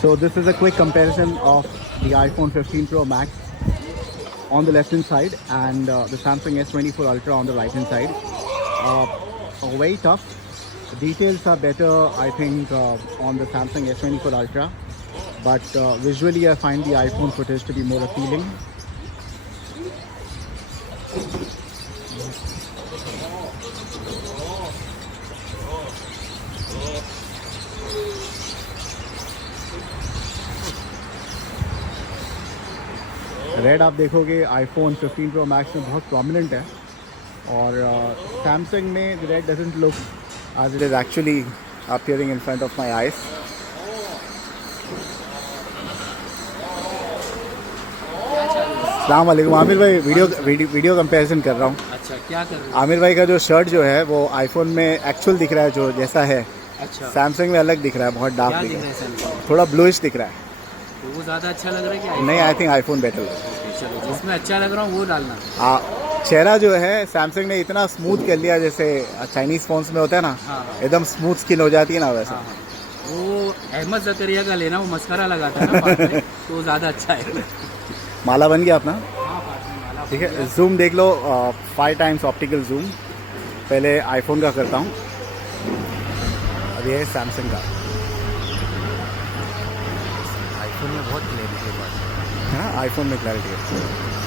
So this is a quick comparison of the iPhone 15 Pro Max on the left hand side and the Samsung S24 Ultra on the right hand side. Very tough. The details are better, I think, on the Samsung S24 Ultra, but visually I find the iPhone footage to be more appealing. Red आप देखोगे iPhone 15 Pro Max में बहुत prominent है और Samsung में the red doesn't look as it is actually appearing in front of my eyes. अस्सलाम वालेकुम आमिर भाई, वीडियो कंपैरिजन कर रहा हूँ। अच्छा, क्या कर रहे हो? आमिर भाई का जो शर्ट जो है वो आईफोन में एक्चुअल दिख रहा है जो जैसा है। अच्छा, सैमसंग में अलग दिख रहा है, बहुत डार्क क्या दिख दिख रहा रहा है है, सैमसंग? थोड़ा ब्लूइश दिख रहा है। तो वो ज़्यादा अच्छा लग रहा है क्या? नहीं, आई थिंक आईफोन बेटर लग रहा है। चलो, जिसमें अच्छा लग रहा हूँ वो डालना। चेहरा जो है सैमसंग ने इतना स्मूथ कर लिया, जैसे चाइनीज फोन्स में होता है ना, हाँ, हाँ। एकदम स्मूथ स्किन हो जाती है ना, वैसा। हाँ, हाँ। वो अहमद जकरिया का लेना, वो मस्करा लगाता है ना पास में, तो वो ज़्यादा अच्छा है। माला बन गया अपना। हाँ, पास में माला ठीक बन है, गया। जूम देख लो, 5 टाइम्स ऑप्टिकल जूम। पहले आईफोन का करता हूँ, अब ये है सैमसंग का। आईफोन में बहुत क्लैरिटी है। हाँ, आईफोन में क्लैरिटी है।